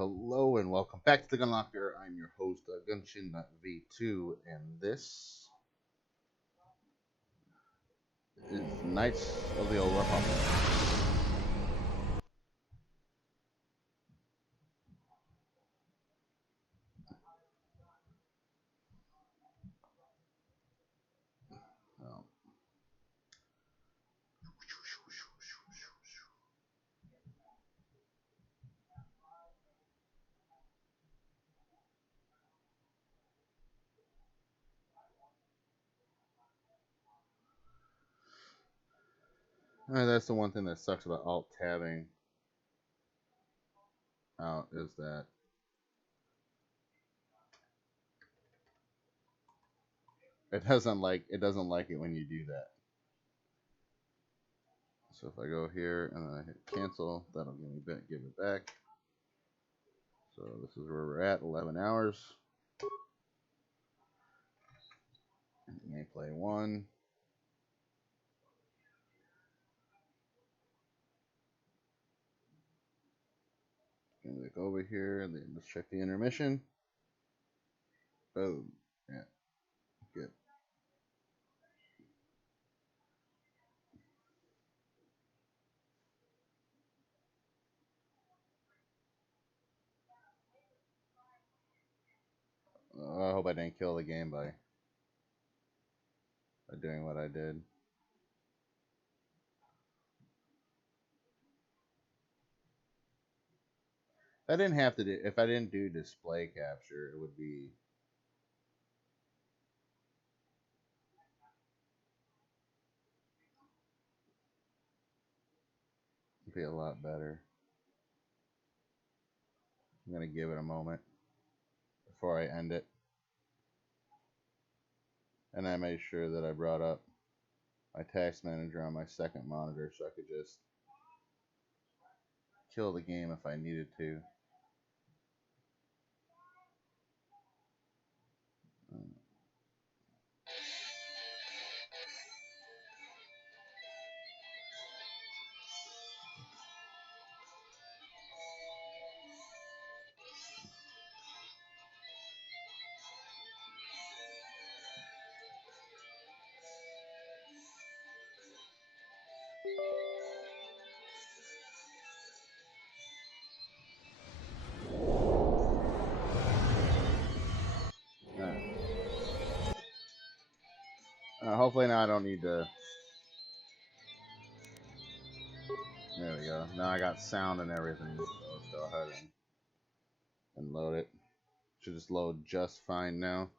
hello, and welcome back to the Gun Locker. I'm your host, Gunshin V2, and this is Knights of the Old Republic. Um, that's the one thing that sucks about alt tabbing out is that it doesn't like it when you do that. So if I go here and then I hit cancel, that'll give it back. So this is where we're at, 11 hours. Gameplay 1. Gonna look over here and then let's check the intermission. Boom. Yeah. Good. I hope I didn't kill the game by doing what I did. If I didn't do display capture, it would be a lot better. I'm gonna give it a moment before I end it. And I made sure that I brought up my task manager on my second monitor so I could just kill the game if I needed to. Hopefully now I don't need to. There we go. Now I got sound and everything. So let's go ahead and load it. Should just load just fine now.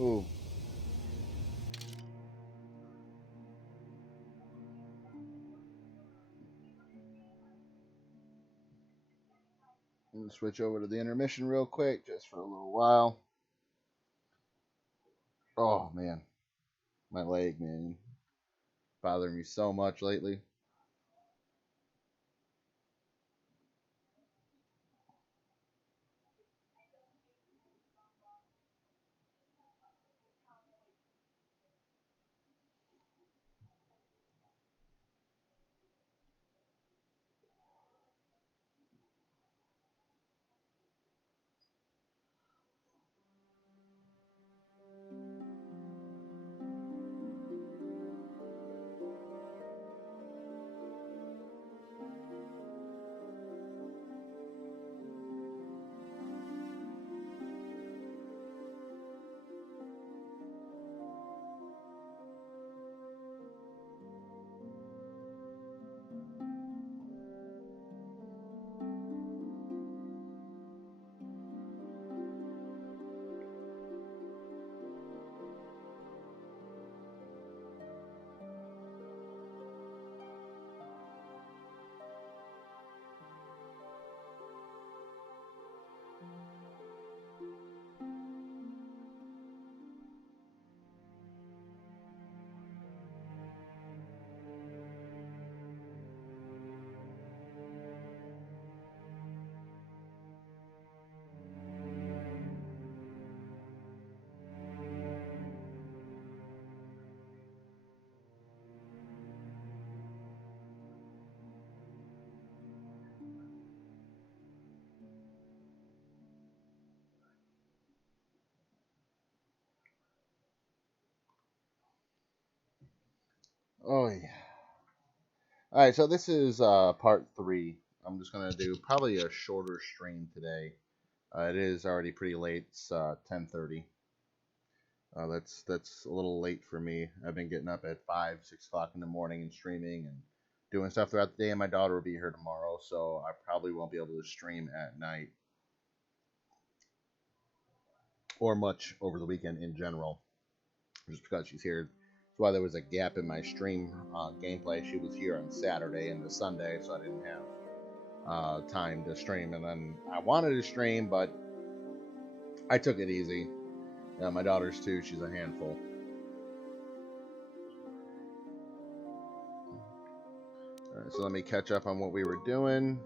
Ooh. I'm gonna switch over to the intermission real quick, just for a little while. Oh man, my leg, man, bothering me so much lately. Oh yeah. All right, so this is part 3. I'm just gonna do probably a shorter stream today. It is already pretty late. It's 10:30. That's a little late for me. I've been getting up at 5, 6 o'clock in the morning and streaming and doing stuff throughout the day. And my daughter will be here tomorrow, so I probably won't be able to stream at night or much over the weekend in general, just because she's here. That's why there was a gap in my stream gameplay. She was here on Saturday and the Sunday, so I didn't have time to stream. And then I wanted to stream, but I took it easy. My daughter's too. She's a handful. All right, so let me catch up on what we were doing.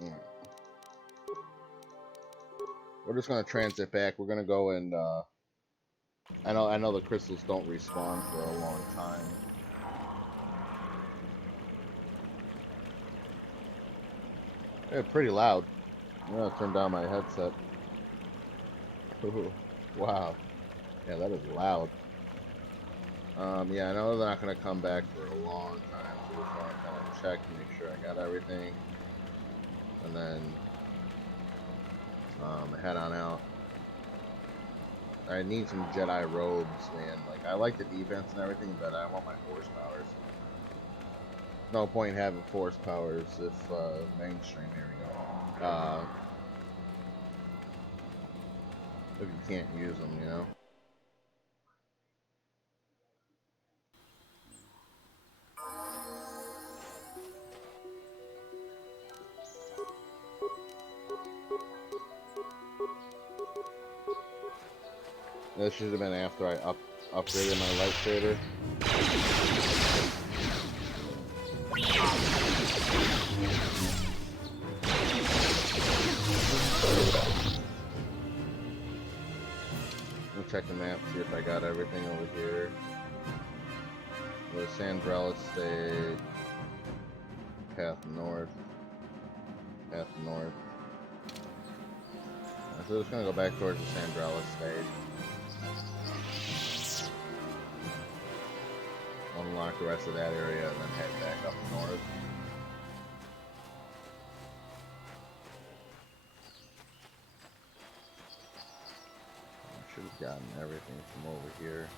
Yeah. We're just gonna transit back. We're gonna go and I know the crystals don't respawn for a long time. They're pretty loud. I'm gonna turn down my headset. Wow. Yeah, that is loud. Yeah, I know they're not gonna come back for a long time, so just wanna kinda check, make sure I got everything. And then head on out. I need some Jedi robes, man. Like, I like the defense and everything, but I want my force powers. No point having force powers if mainstream. Here we go. If you can't use them, you know. That should have been after I upgraded my lightsaber. I'll check the map, see if I got everything over here. The Sandrella State, path north, path north. So we're just gonna go back towards the Sandrella State. Unlock the rest of that area and then head back up north. I should have gotten everything from over here.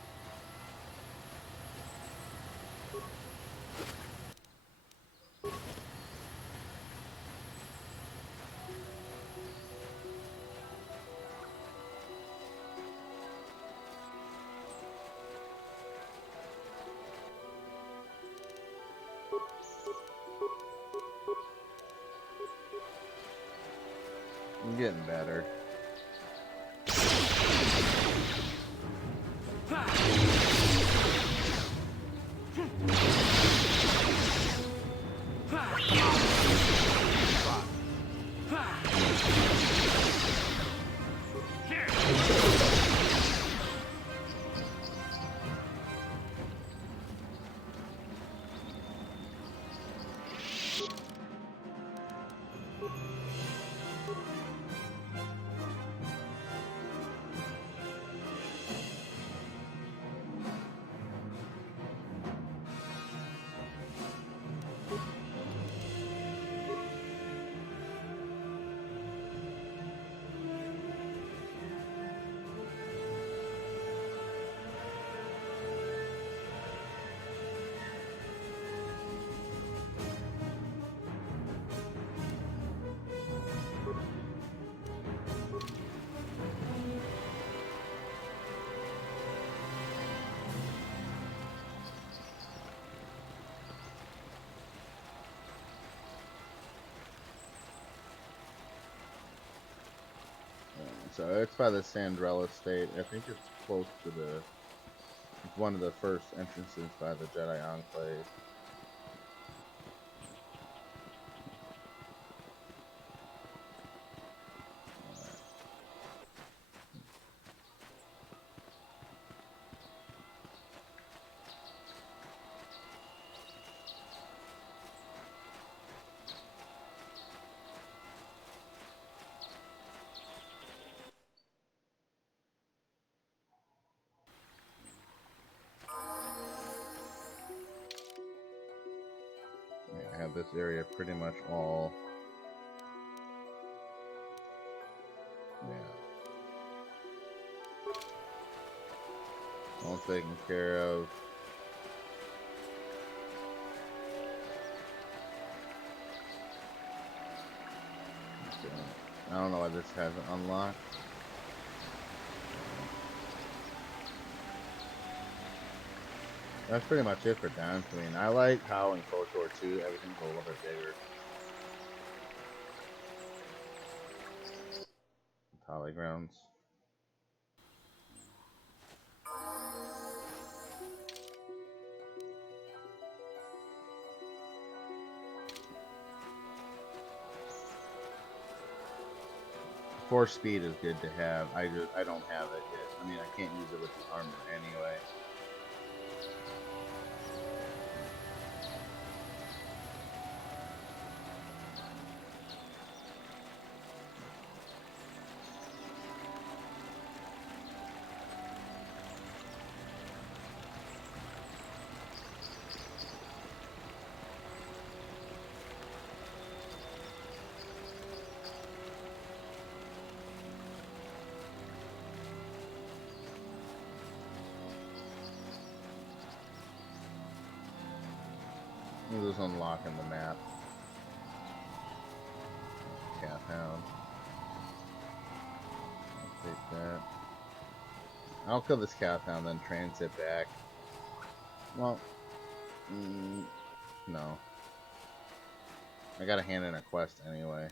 getting better. So it's by the Sandrella State. I think it's close to it's one of the first entrances by the Jedi Enclave. I have this area pretty much all, all taken care of. Okay. I don't know why this hasn't unlocked. That's pretty much it for Dantooine. I like how in KOTOR 2 everything's a little bit bigger. Holly grounds. Force speed is good to have. I don't have it yet. I mean, I can't use it with the armor anyway. This is unlocking the map. Cat hound. I'll take that. I'll kill this cat hound, then transit back. Well, no. I gotta hand in a quest anyway.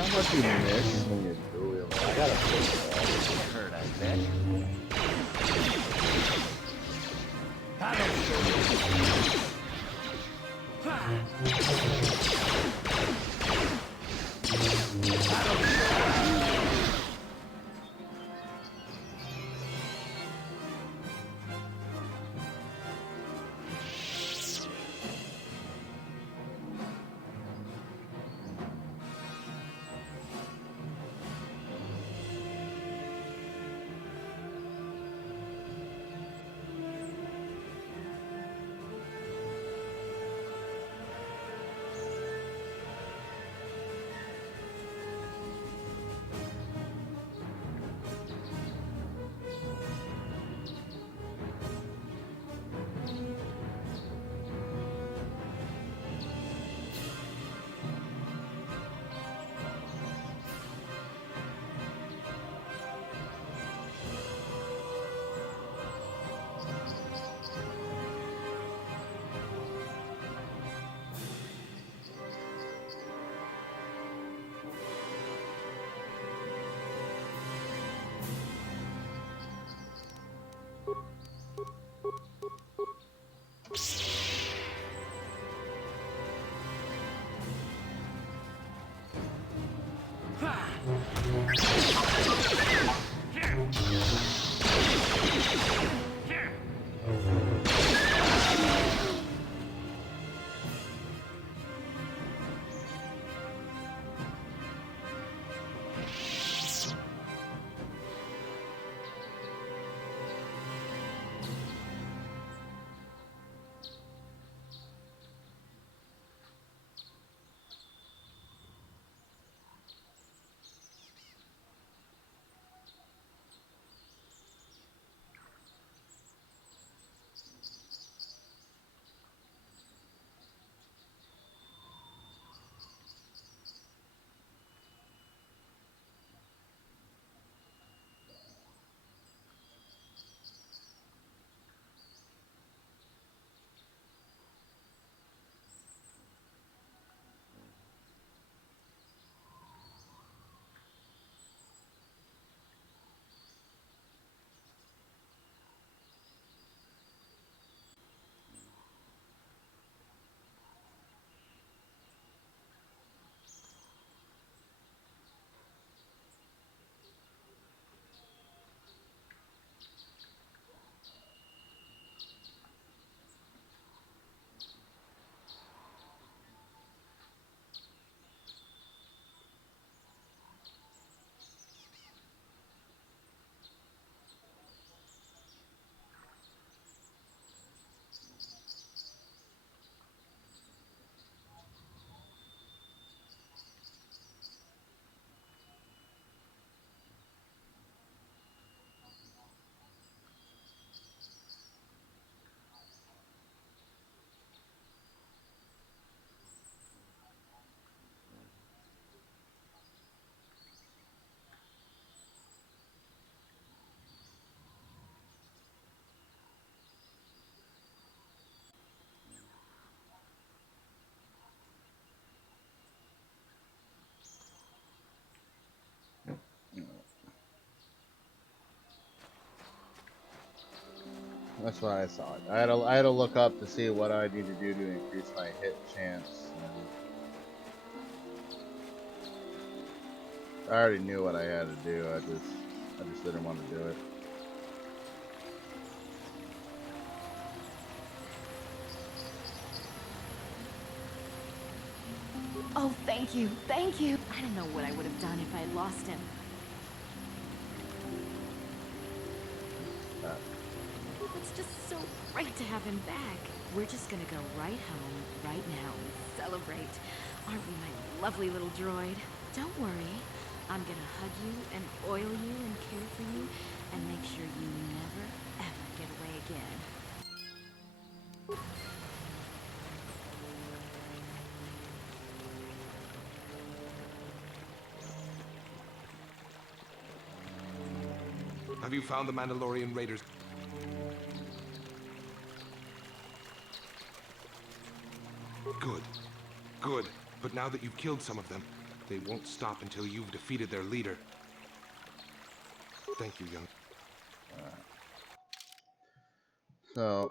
how much you miss when you do it. I gotta Get hurt, I bet. That's what I thought. I had to look up to see what I need to do to increase my hit chance. And I already knew what I had to do. I just didn't want to do it. Oh, thank you, thank you. I don't know what I would have done if I had lost him. It's just so great to have him back. We're just gonna go right home, right now, and celebrate. Aren't we, my lovely little droid? Don't worry. I'm gonna hug you and oil you and care for you and make sure you never, ever get away again. Have you found the Mandalorian raiders? Good. Good. But now that you've killed some of them, They won't stop until you've defeated their leader. Thank you, young. So,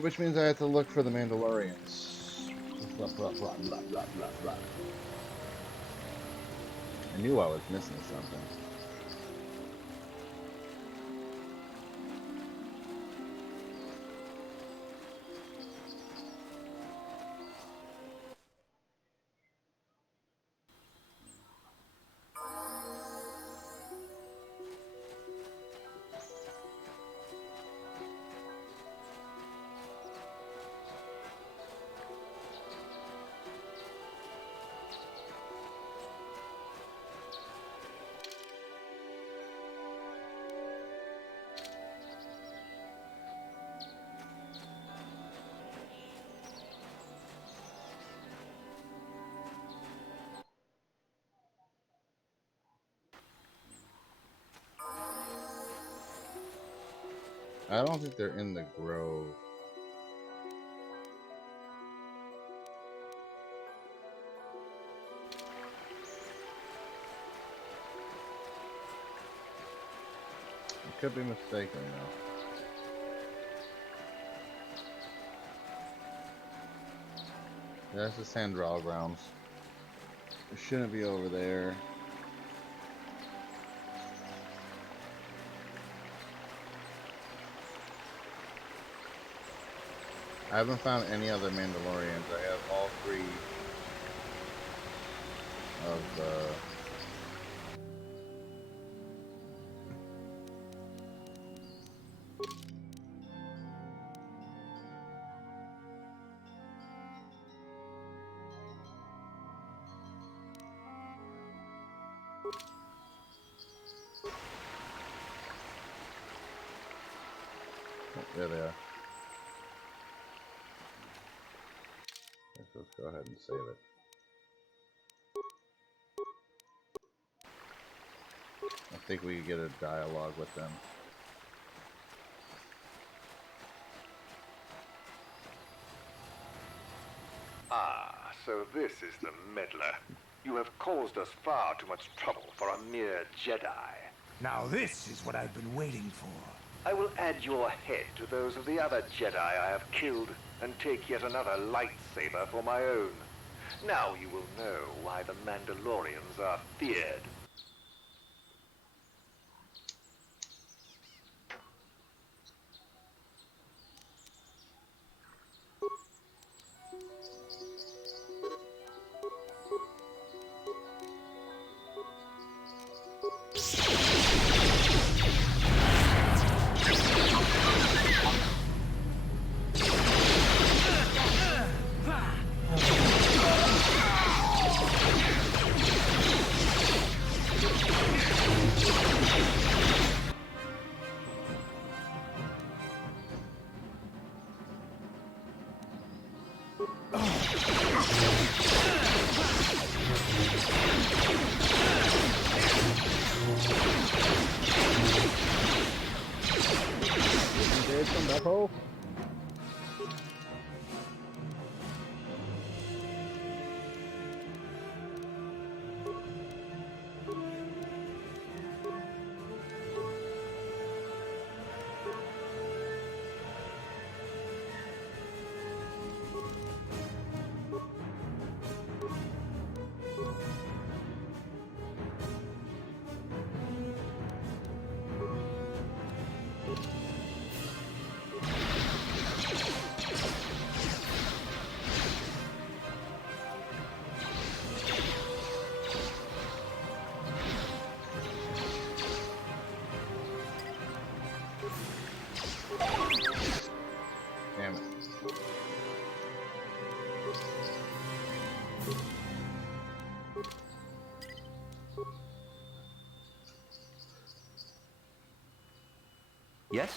which means I have to look for the Mandalorians. Blah, blah, blah, blah, blah, blah, blah. I knew I was missing something. I don't think they're in the grove. I could be mistaken though. That's the Sandral grounds. It shouldn't be over there. I haven't found any other Mandalorians. I have all three of the... Oh, there they are. Let's go ahead and save it. I think we could get a dialogue with them. Ah, so this is the meddler. You have caused us far too much trouble for a mere Jedi. Now this is what I've been waiting for. I will add your head to those of the other Jedi I have killed and take yet another lightsaber for my own. Now you will know why the Mandalorians are feared. Yes?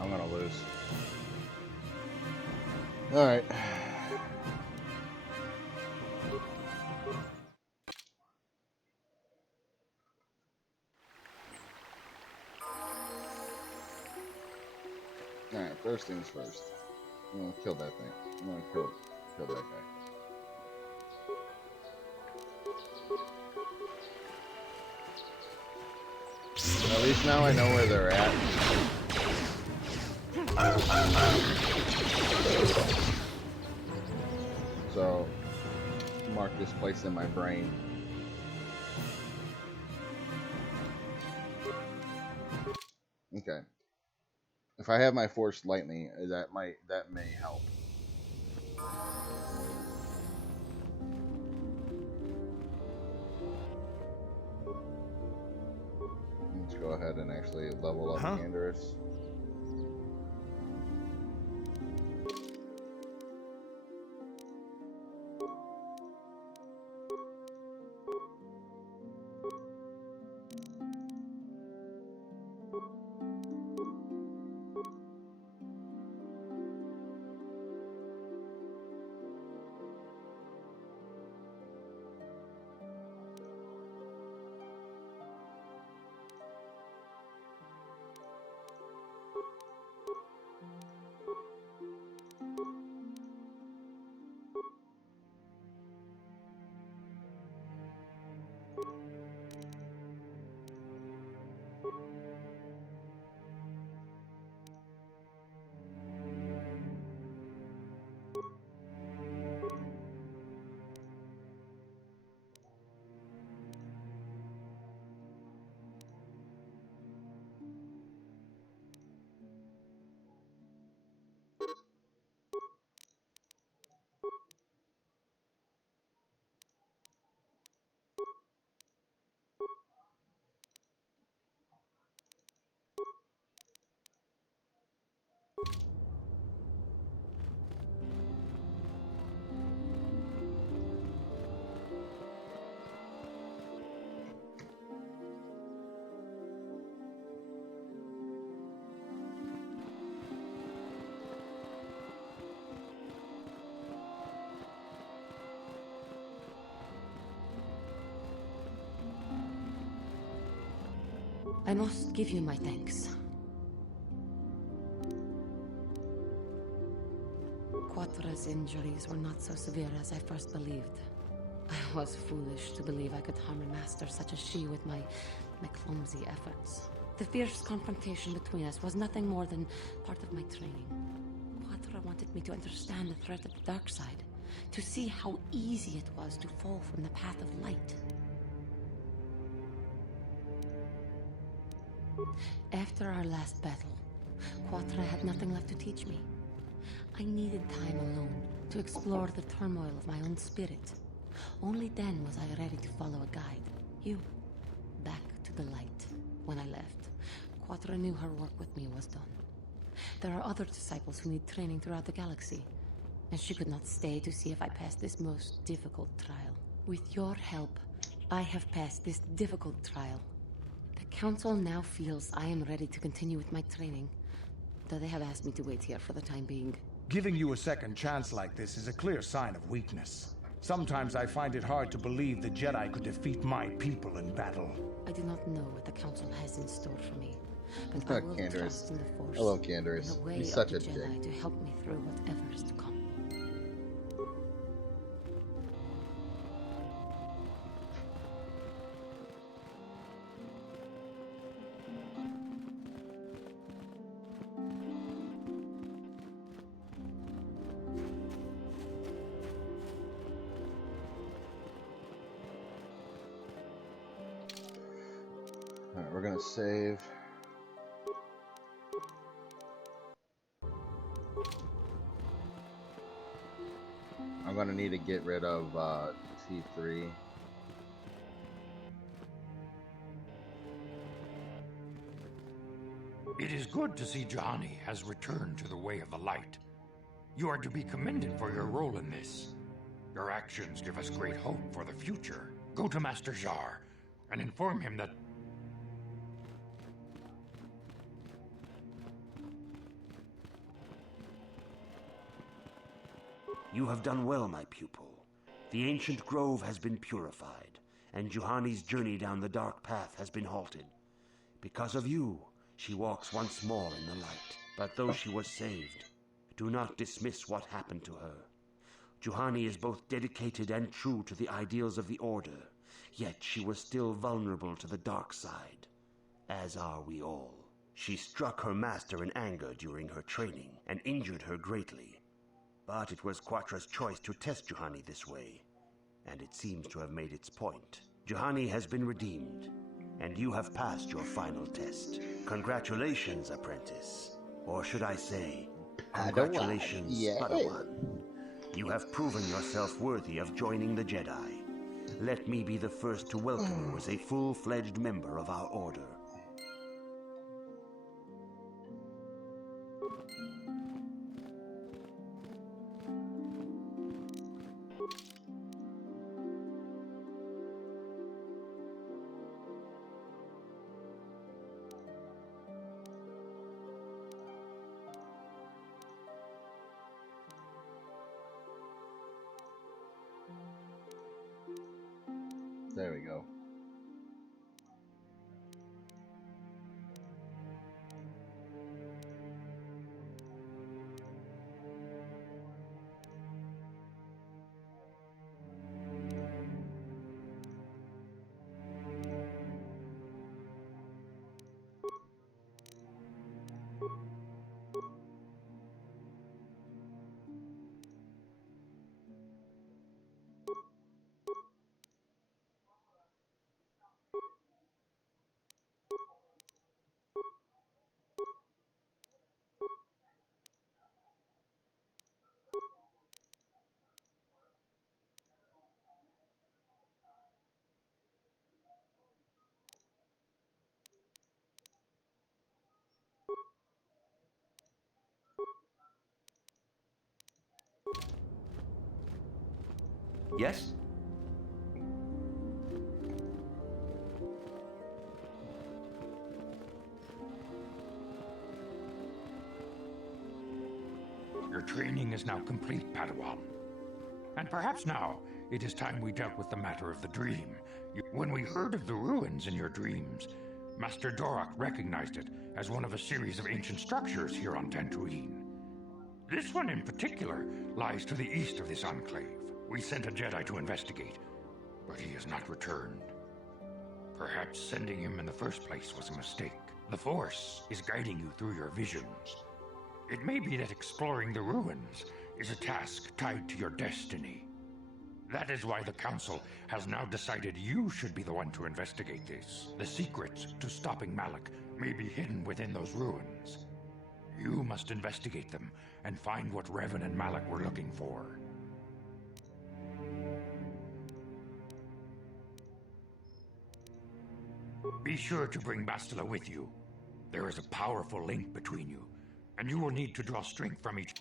I'm gonna lose. Alright. Alright, first things first. I'm gonna kill that thing. I'm gonna kill that guy. At least now I know where they're at. So, mark this place in my brain. Okay. If I have my force lightning, that may help. Let's go ahead and actually level up Andrus. I must give you my thanks. Quatra's injuries were not so severe as I first believed. I was foolish to believe I could harm a master such as she with my clumsy efforts. The fierce confrontation between us was nothing more than part of my training. Quatra wanted me to understand the threat of the dark side, to see how easy it was to fall from the path of light. After our last battle, Quatra had nothing left to teach me. I needed time alone to explore the turmoil of my own spirit. Only then was I ready to follow a guide. You. Back to the light. When I left, Quatra knew her work with me was done. There are other disciples who need training throughout the galaxy, and she could not stay to see if I passed this most difficult trial. With your help, I have passed this difficult trial. The Council now feels I am ready to continue with my training, though they have asked me to wait here for the time being. Giving you a second chance like this is a clear sign of weakness. Sometimes I find it hard to believe the Jedi could defeat my people in battle. I do not know what the Council has in store for me, but I will Canderous. trust in the Force. I love and Canderous. the way He's of such the a Jedi dick. to help me through whatever is to come. Alright, we're gonna save. I'm gonna need to get rid of T3. It is good to see Juhani has returned to the way of the light. You are to be commended for your role in this. Your actions give us great hope for the future. Go to Master Jar and inform him that... You have done well, my pupil. The ancient grove has been purified, and Juhani's journey down the dark path has been halted. Because of you, she walks once more in the light. But though she was saved, do not dismiss what happened to her. Juhani is both dedicated and true to the ideals of the Order, yet she was still vulnerable to the dark side, as are we all. She struck her master in anger during her training and injured her greatly. But it was Quatra's choice to test Juhani this way, and it seems to have made its point. Juhani has been redeemed, and you have passed your final test. Congratulations, apprentice. Or should I say, congratulations, Padawan. You have proven yourself worthy of joining the Jedi. Let me be the first to welcome you as a full-fledged member of our Order. There we go. Yes? Your training is now complete, Padawan. And perhaps now, it is time we dealt with the matter of the dream. When we heard of the ruins in your dreams, Master Dorak recognized it as one of a series of ancient structures here on Dantooine. This one in particular lies to the east of this enclave. We sent a Jedi to investigate, but he has not returned. Perhaps sending him in the first place was a mistake. The Force is guiding you through your visions. It may be that exploring the ruins is a task tied to your destiny. That is why the Council has now decided you should be the one to investigate this. The secrets to stopping Malak may be hidden within those ruins. You must investigate them and find what Revan and Malak were looking for. Be sure to bring Bastila with you. There is a powerful link between you, and you will need to draw strength from each...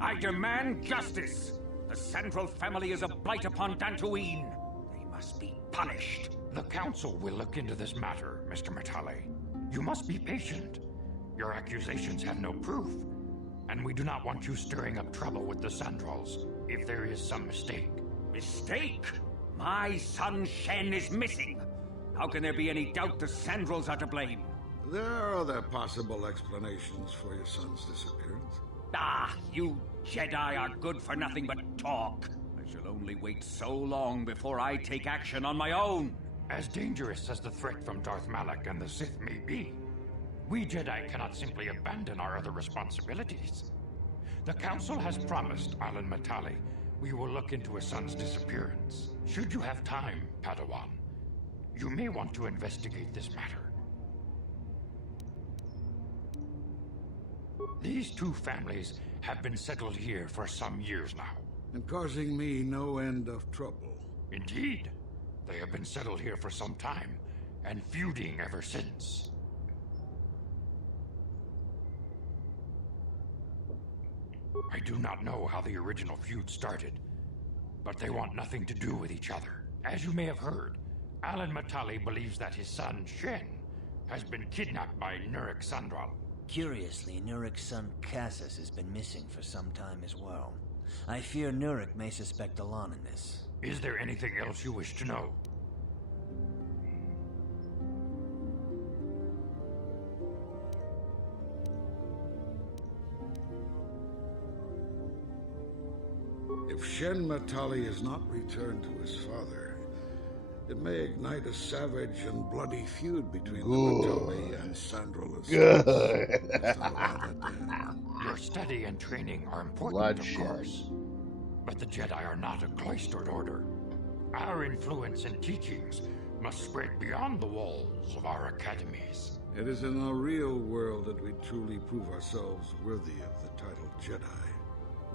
I demand justice! The Central family is a blight upon Dantooine. They must be punished. The Council will look into this matter, Mr. Matale. You must be patient. Your accusations have no proof, and we do not want you stirring up trouble with the Sandrals if there is some mistake. Mistake? My son Shen is missing. How can there be any doubt the Sandrals are to blame? There are other possible explanations for your son's disappearance. Ah, you Jedi are good for nothing but talk. I shall only wait so long before I take action on my own. As dangerous as the threat from Darth Malak and the Sith may be, we Jedi cannot simply abandon our other responsibilities. The Council has promised Alan Matale we will look into his son's disappearance. Should you have time, Padawan, you may want to investigate this matter. These two families have been settled here for some years now. And causing me no end of trouble. Indeed. They have been settled here for some time, and feuding ever since. I do not know how the original feud started, but they want nothing to do with each other. As you may have heard, Alan Matale believes that his son, Shen, has been kidnapped by Nurik Sandral. Curiously, Nurik's son Cassus has been missing for some time as well. I fear Nurik may suspect Alon in this. Is there anything else you wish to know? If Shen Matali is not returned to his father, it may ignite a savage and bloody feud between the Matali and Sandral estates. Let's not allow that to happen. Your study and training are important, of course. But the Jedi are not a cloistered order. Our influence and teachings must spread beyond the walls of our academies. It is in the real world that we truly prove ourselves worthy of the title Jedi.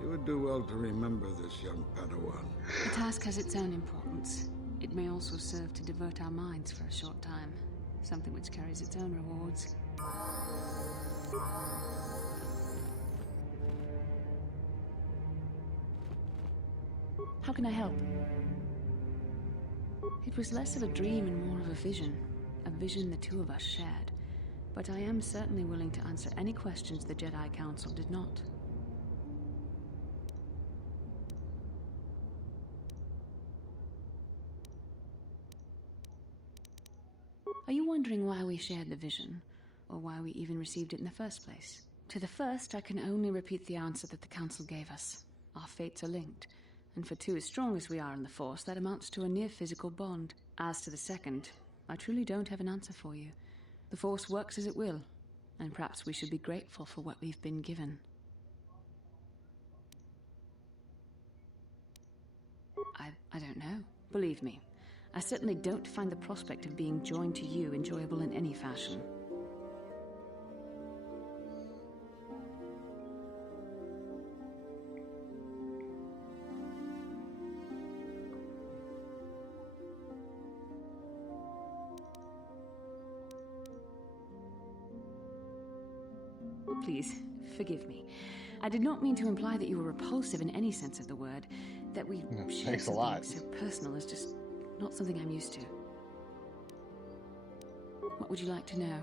You would do well to remember this, young Padawan. The task has its own importance. It may also serve to divert our minds for a short time. Something which carries its own rewards. How can I help? It was less of a dream and more of a vision the two of us shared. But I am certainly willing to answer any questions the Jedi Council did not. Are you wondering why we shared the vision, or why we even received it in the first place? To the first, I can only repeat the answer that the Council gave us. Our fates are linked. And for two as strong as we are in the Force, that amounts to a near-physical bond. As to the second, I truly don't have an answer for you. The Force works as it will, and perhaps we should be grateful for what we've been given. I don't know. Believe me, I certainly don't find the prospect of being joined to you enjoyable in any fashion. Please, forgive me. I did not mean to imply that you were repulsive in any sense of the word. That we shared thanks a lot. something so personal is just not something I'm used to. What would you like to know?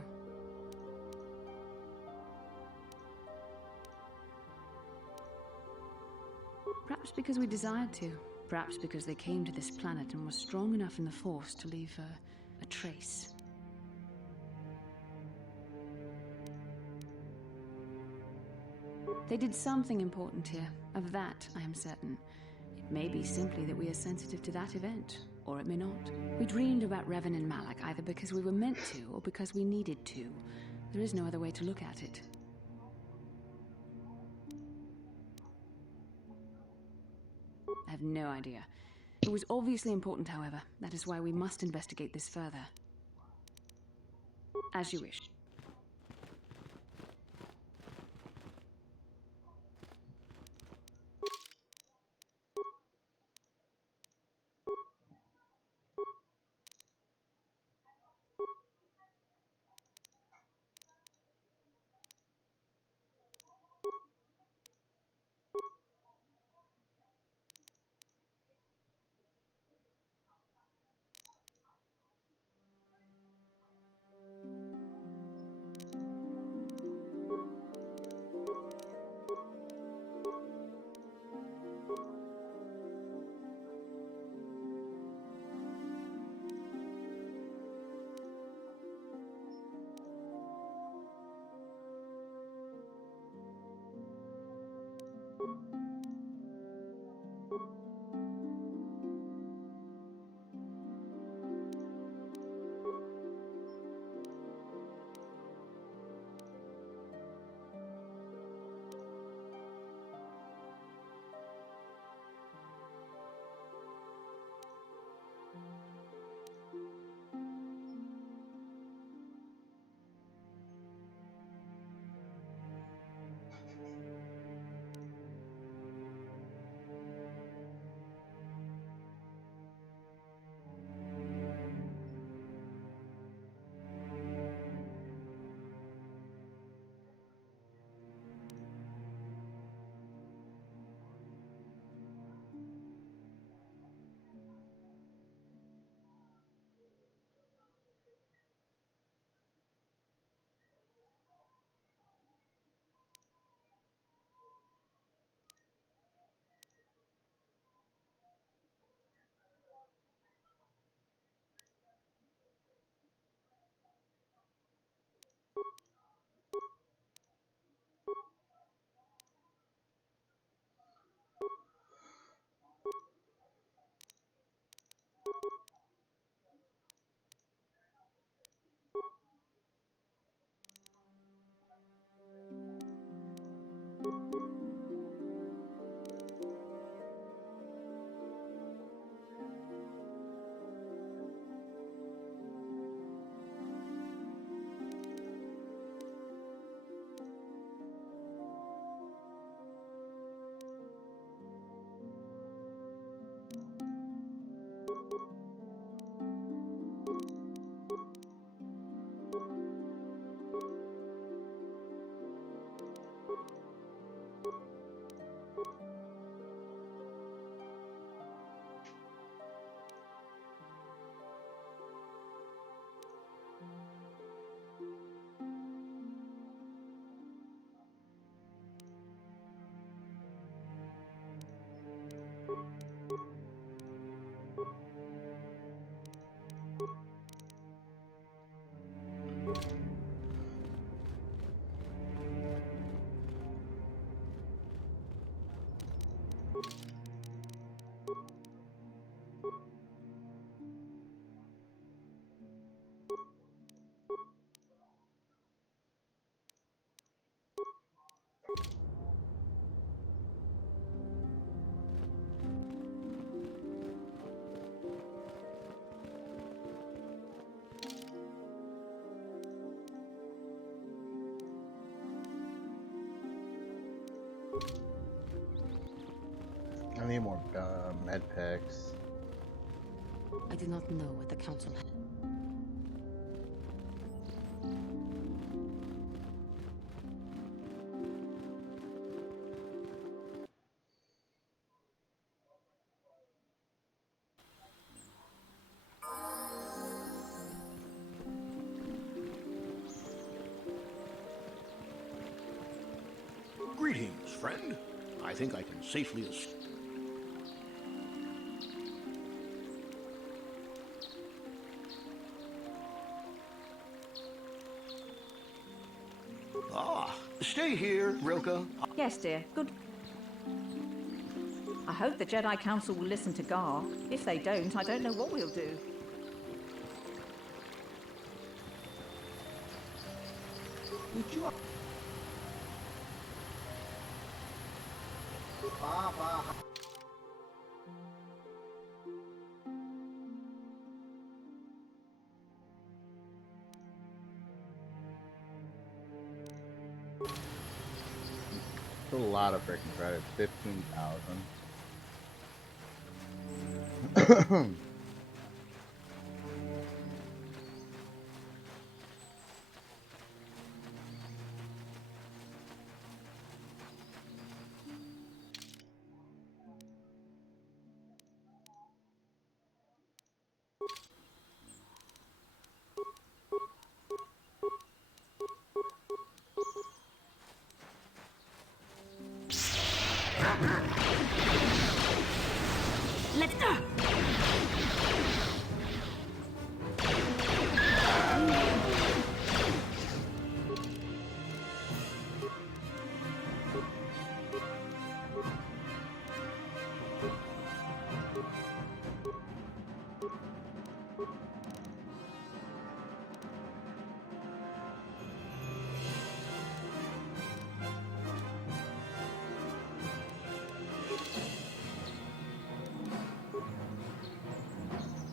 Perhaps because we desired to. Perhaps because they came to this planet and were strong enough in the Force to leave a trace. They did something important here. Of that, I am certain. It may be simply that we are sensitive to that event, or it may not. We dreamed about Revan and Malak either because we were meant to, or because we needed to. There is no other way to look at it. I have no idea. It was obviously important, however. That is why we must investigate this further. As you wish. more med packs. I did not know what the council had. Greetings, friend. I think I can safely escape. Ah, stay here, Rilka. Yes, dear. Good. I hope the Jedi Council will listen to Gar. If they don't, I don't know what we'll do. That's a lot of freaking credits. 15,000. Let's go!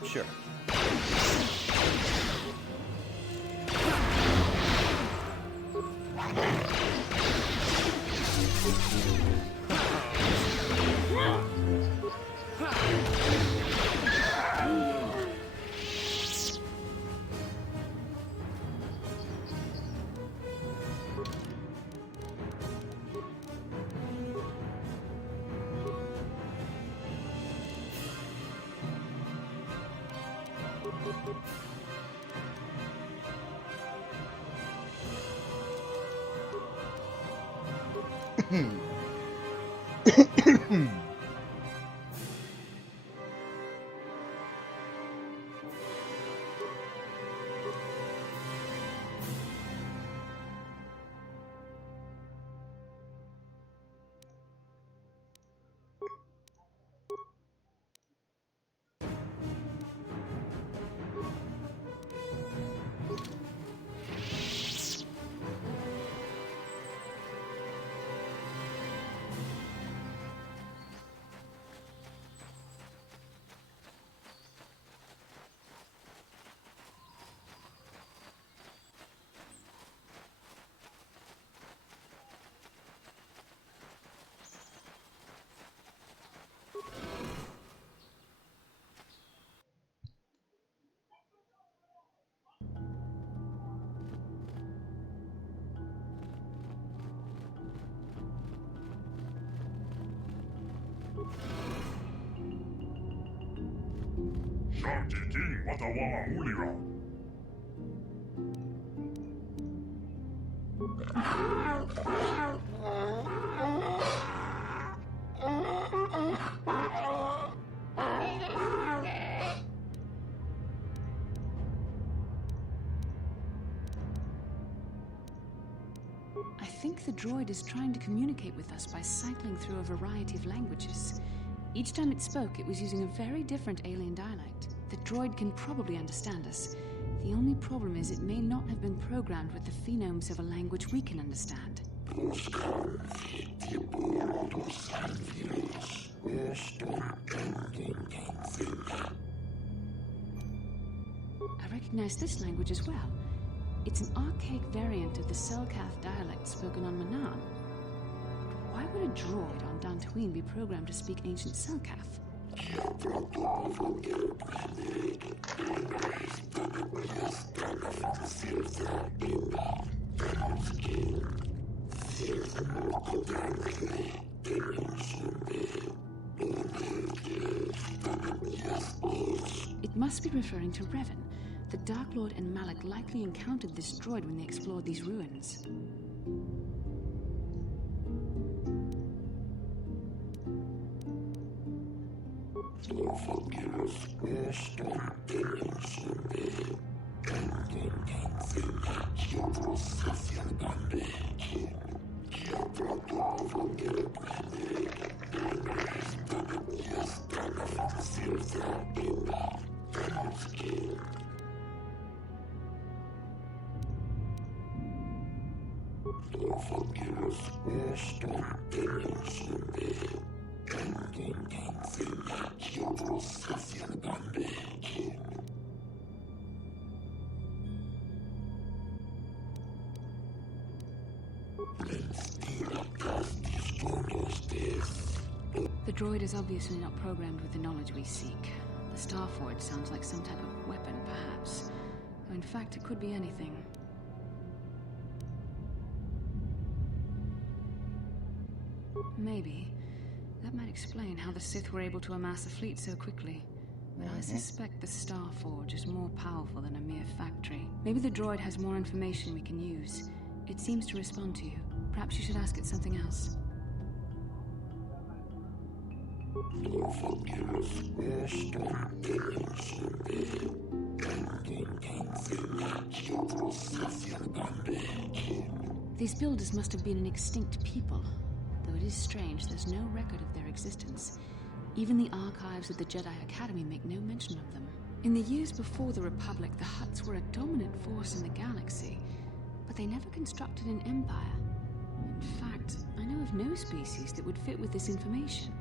Sure. I think the droid is trying to communicate with us by cycling through a variety of languages. Each time it spoke, it was using a very different alien dialect. The droid can probably understand us. The only problem is it may not have been programmed with the phonemes of a language we can understand. I recognize this language as well. It's an archaic variant of the Selkath dialect spoken on Manaan. Why would a droid on Dantooine be programmed to speak ancient Selkath? It must be referring to Revan. The Dark Lord and Malak likely encountered this droid when they explored these ruins. The droid is obviously not programmed with the knowledge we seek. The Starforge sounds like some type of weapon, perhaps. Though in fact, it could be anything. Maybe. That might explain how the Sith were able to amass a fleet so quickly. But I suspect the Starforge is more powerful than a mere factory. Maybe the droid has more information we can use. It seems to respond to you. Perhaps you should ask it something else. These builders must have been an extinct people. Though it is strange, there's no record of their existence. Even the archives of the Jedi Academy make no mention of them. In the years before the Republic, the Hutts were a dominant force in the galaxy, but they never constructed an empire. In fact, I know of no species that would fit with this information.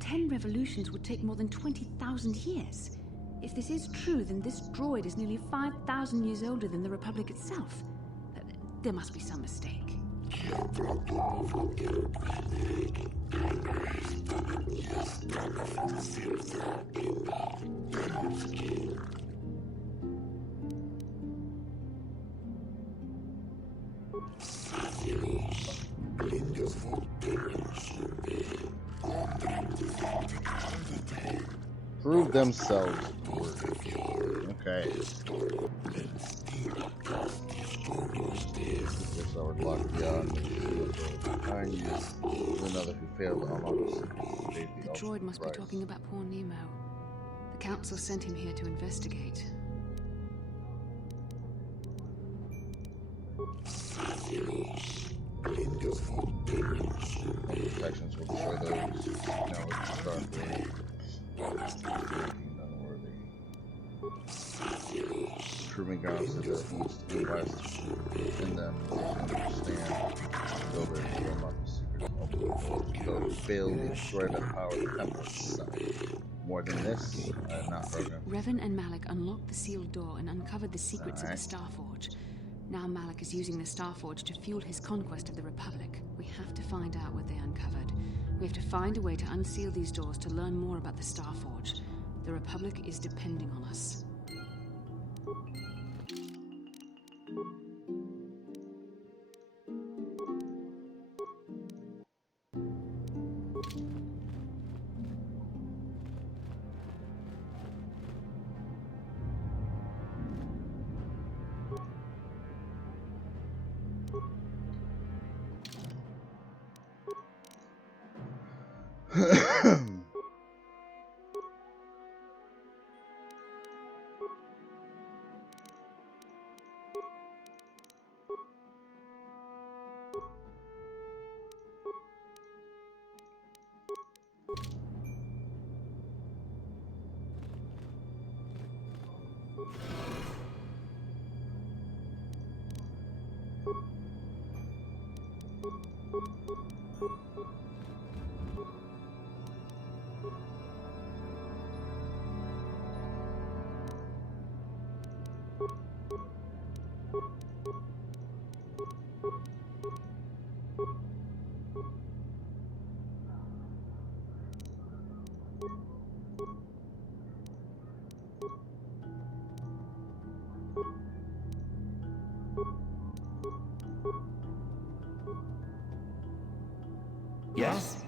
Ten revolutions would take more than 20,000 years. If this is true, then this droid is nearly 5,000 years older than the Republic itself. There must be some mistake. Prove themselves worthy. Okay. Guess our luck beyond behind you. Another who failed to unlock the droid must be talking about poor Nemo. The council sent him here to investigate. Protections will destroy those. Now let's start with unworthy. Proving grounds to the east and west. In them, understand. Builders will unlock the secret of the doors. Those who fail will be destroyed by the power of the temple itself. More than this, I have not programmed. Revan and Malak unlocked the sealed door and uncovered the secrets of the Starforge. Now Malak is using the Starforge to fuel his conquest of the Republic. We have to find out what they uncovered. We have to find a way to unseal these doors to learn more about the Starforge. The Republic is depending on us. Yes?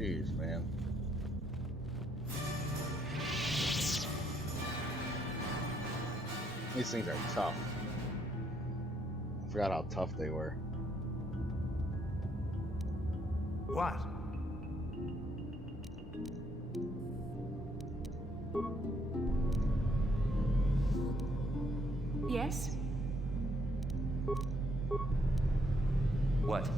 Jeez, man. These things are tough. I forgot how tough they were. What? Yes? What?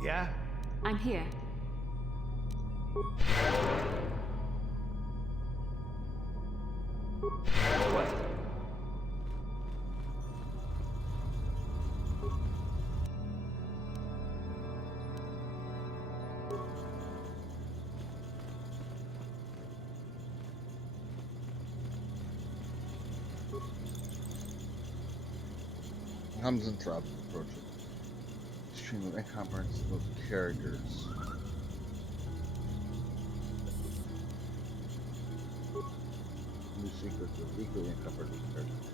Yeah? I'm here. What? Comes and drops approaching. Extremely incomprehensible characters. New secrets of equally incomprehensible characters.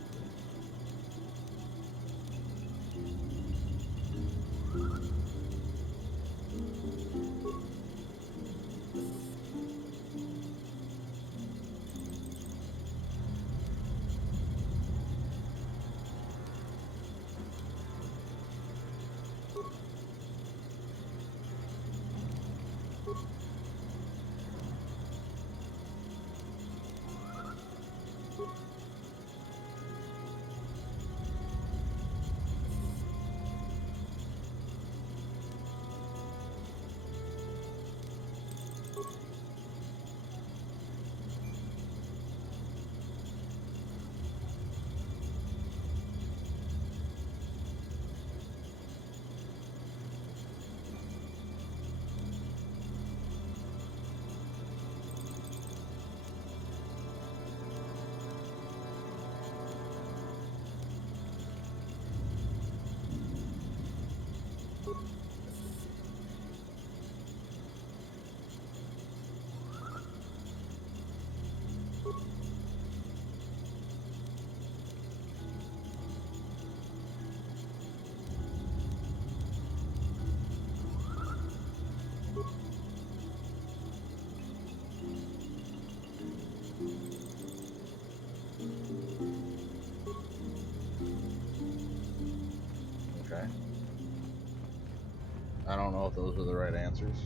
know if those are the right answers.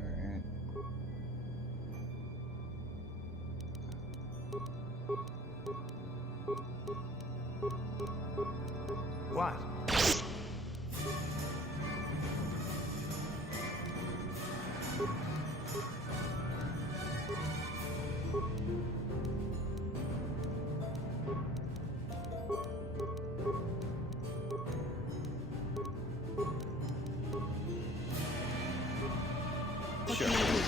Alright. What? What can I do?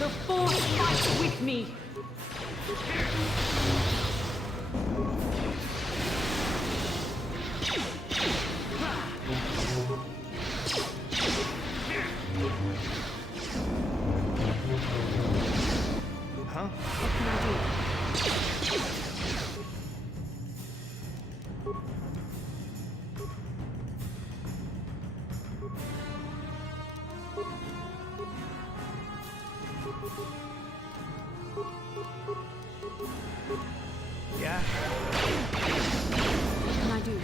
The Force fights with me! Huh? What can I do? Yeah? What can I do?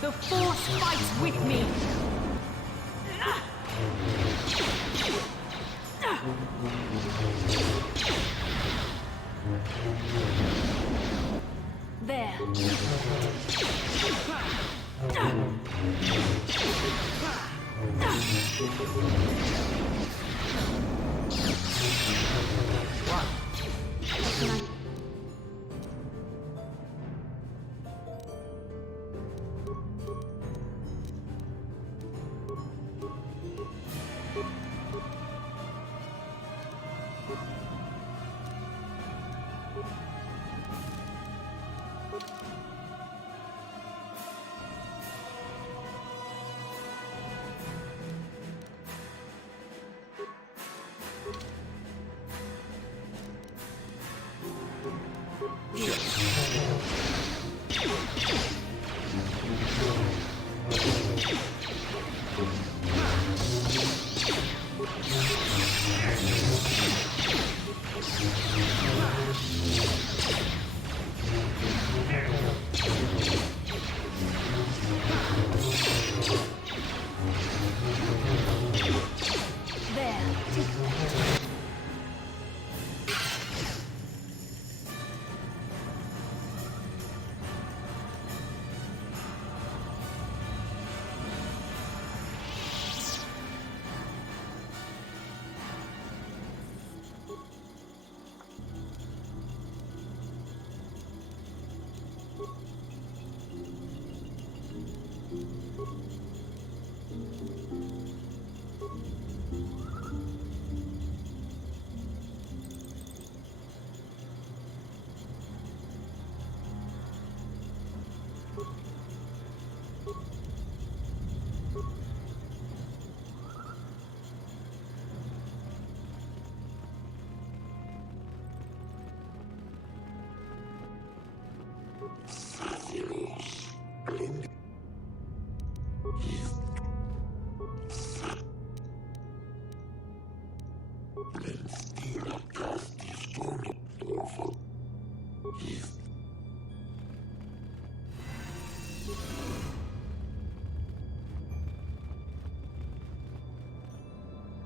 The Force fights with me! There. What can I...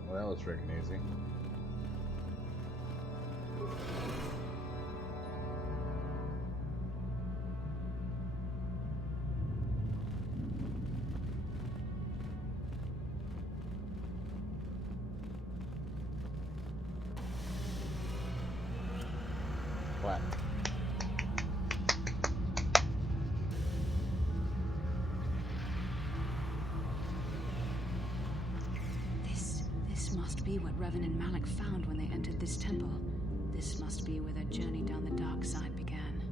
Well, that was freaking easy. What? be what Revan and Malik found when they entered this temple. This must be where their journey down the dark side began.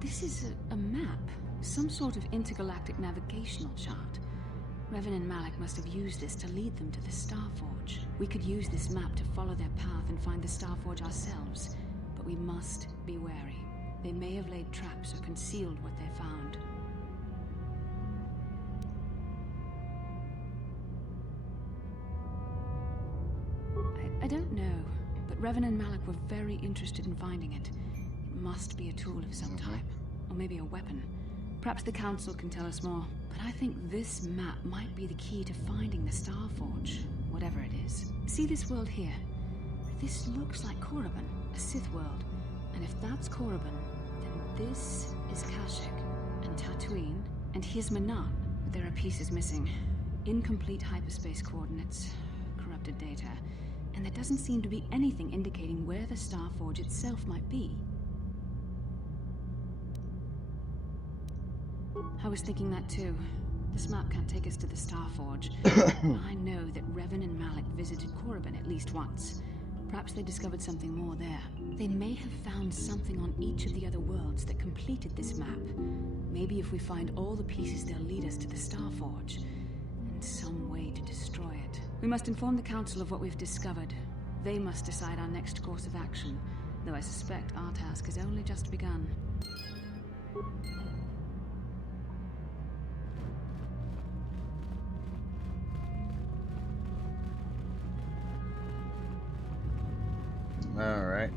This is a map. Some sort of intergalactic navigational chart. Revan and Malik must have used this to lead them to the Starforge. We could use this map to follow their path and find the Starforge ourselves, but we must be wary. They may have laid traps or concealed what they found. I don't know, but Revan and Malik were very interested in finding it. It must be a tool of some type, or maybe a weapon. Perhaps the Council can tell us more, but I think this map might be the key to finding the Starforge, whatever it is. See this world here? This looks like Korriban, a Sith world. And if that's Korriban, then this is Kashyyyk, and Tatooine, and here's Manat. But there are pieces missing. Incomplete hyperspace coordinates, corrupted data, and there doesn't seem to be anything indicating where the Starforge itself might be. I was thinking that too. This map can't take us to the Starforge. I know that Revan and Malik visited Korriban at least once. Perhaps they discovered something more there. They may have found something on each of the other worlds that completed this map. Maybe if we find all the pieces, they'll lead us to the Starforge, and some way to destroy it. We must inform the Council of what we've discovered. They must decide our next course of action, though I suspect our task has only just begun. All right.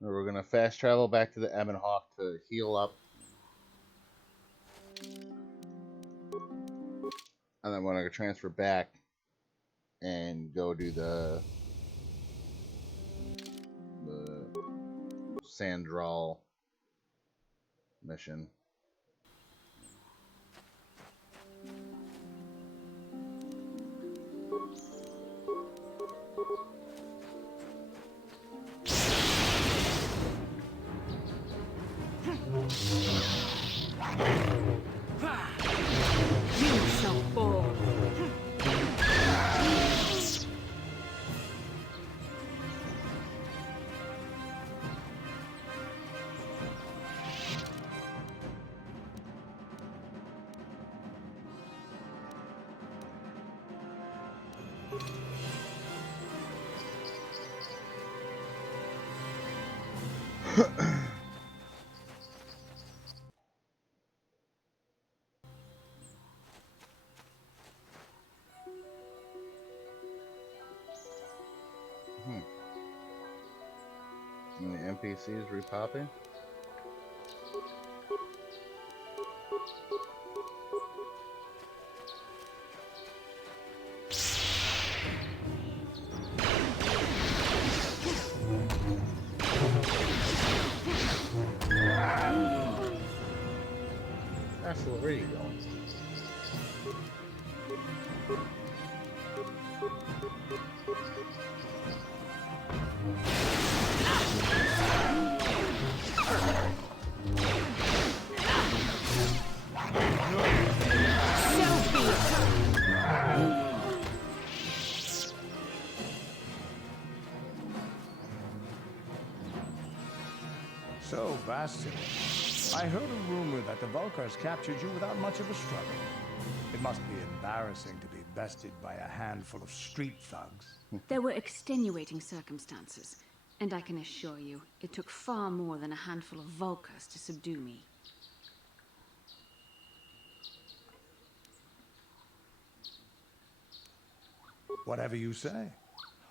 We're gonna fast travel back to the Ebon Hawk to heal up, and then we're gonna transfer back and go do the Sandral mission. You shall fall. And the NPCs repopping. That's where you go. So, Bastion, I heard a rumor that the Vulkars captured you without much of a struggle. It must be embarrassing to be bested by a handful of street thugs. There were extenuating circumstances, and I can assure you, it took far more than a handful of Vulkars to subdue me. Whatever you say.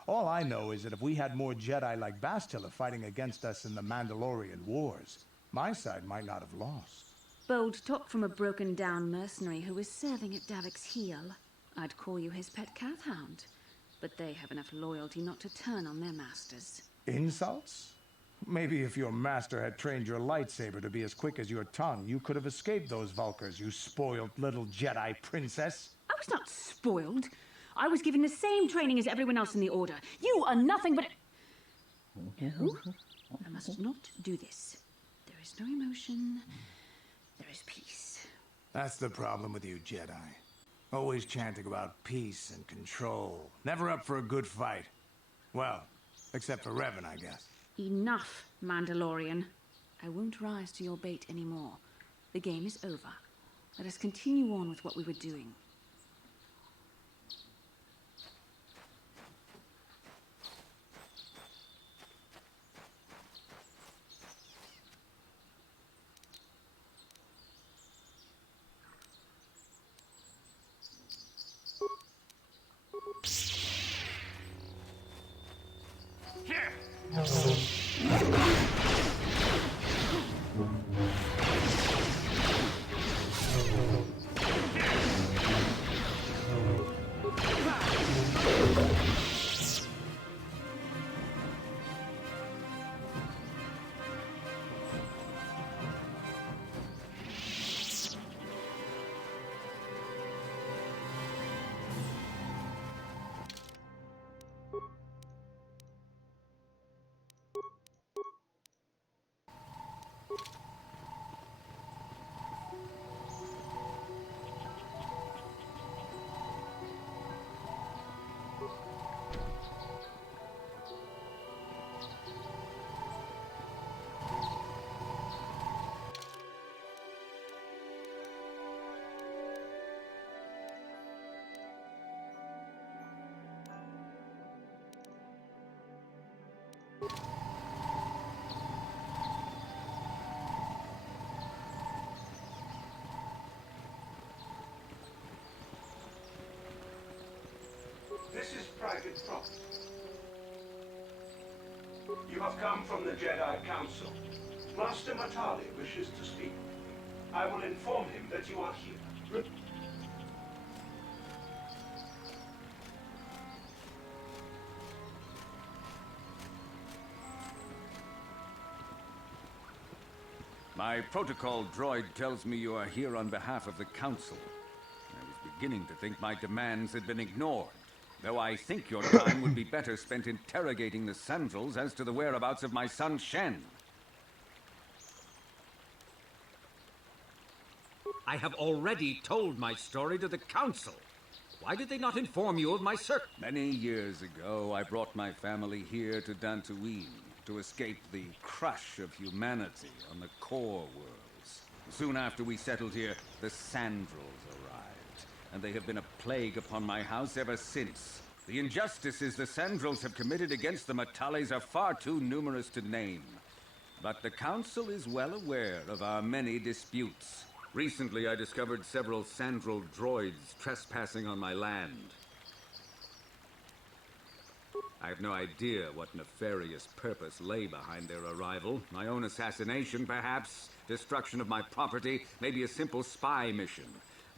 All I know is that if we had more Jedi like Bastila fighting against us in the Mandalorian Wars, my side might not have lost. Bold talk from a broken-down mercenary who is serving at Davik's heel. I'd call you his pet calf-hound, but they have enough loyalty not to turn on their masters. Insults? Maybe if your master had trained your lightsaber to be as quick as your tongue, you could have escaped those Vulkars, you spoiled little Jedi princess. I was not spoiled. I was given the same training as everyone else in the Order. You are nothing but... No, I must not do this. There is no emotion. There is peace. That's the problem with you Jedi. Always chanting about peace and control. Never up for a good fight. Well, except for Revan, I guess. Enough, Mandalorian. I won't rise to your bait anymore. The game is over. Let us continue on with what we were doing. This is private property. You have come from the Jedi Council. Master Matali wishes to speak with you. I will inform him that you are here. My protocol droid tells me you are here on behalf of the Council. I was beginning to think my demands had been ignored, though I think your time would be better spent interrogating the Sandals as to the whereabouts of my son Shen. I have already told my story to the Council. Why did they not inform you of my circ... Many years ago, I brought my family here to Dantooine to escape the crush of humanity on the core worlds. Soon after we settled here, the Sandals arrived, and they have been a plague upon my house ever since. The injustices the Sandals have committed against the Matales are far too numerous to name. But the Council is well aware of our many disputes. Recently, I discovered several Sandral droids trespassing on my land. I have no idea what nefarious purpose lay behind their arrival. My own assassination, perhaps. Destruction of my property. Maybe a simple spy mission.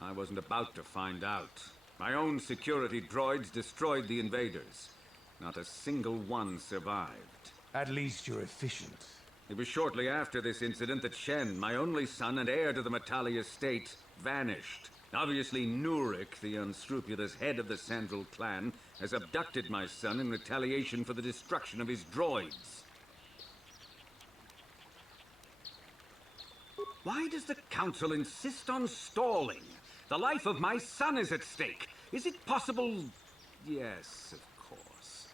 I wasn't about to find out. My own security droids destroyed the invaders. Not a single one survived. At least you're efficient. It was shortly after this incident that Shen, my only son and heir to the Matali estate, vanished. Obviously, Nurik, the unscrupulous head of the Sandral clan, has abducted my son in retaliation for the destruction of his droids. Why does the Council insist on stalling? The life of my son is at stake. Is it possible... Yes, of course.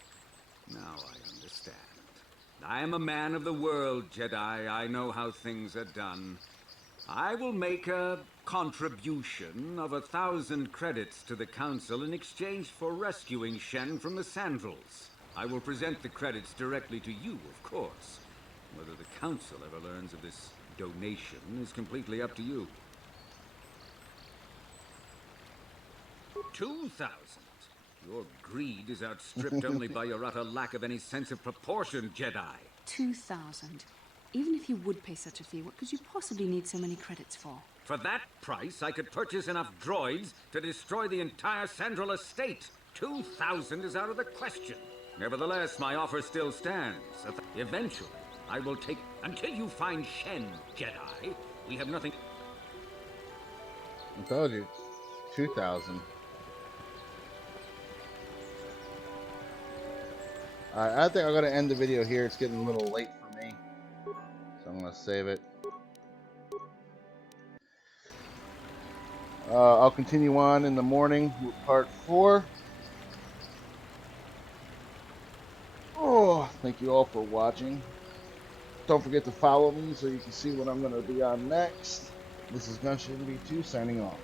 Now I understand. I am a man of the world, Jedi. I know how things are done. I will make a contribution of 1,000 credits to the Council in exchange for rescuing Shen from the Sandals. I will present the credits directly to you, of course. Whether the Council ever learns of this donation is completely up to you. 2,000? Your greed is outstripped only by your utter lack of any sense of proportion, Jedi. 2,000. Even if you would pay such a fee, what could you possibly need so many credits for? For that price, I could purchase enough droids to destroy the entire Sandral estate. 2,000 is out of the question. Nevertheless, my offer still stands. Eventually, I will take... Until you find Shen, Jedi, we have nothing... I told you. 2,000. Alright, I think I'm going to end the video here. It's getting a little late for me. So I'm going to save it. I'll continue on in the morning with part 4. Oh, thank you all for watching. Don't forget to follow me so you can see what I'm going to be on next. This is Gunship B2 signing off.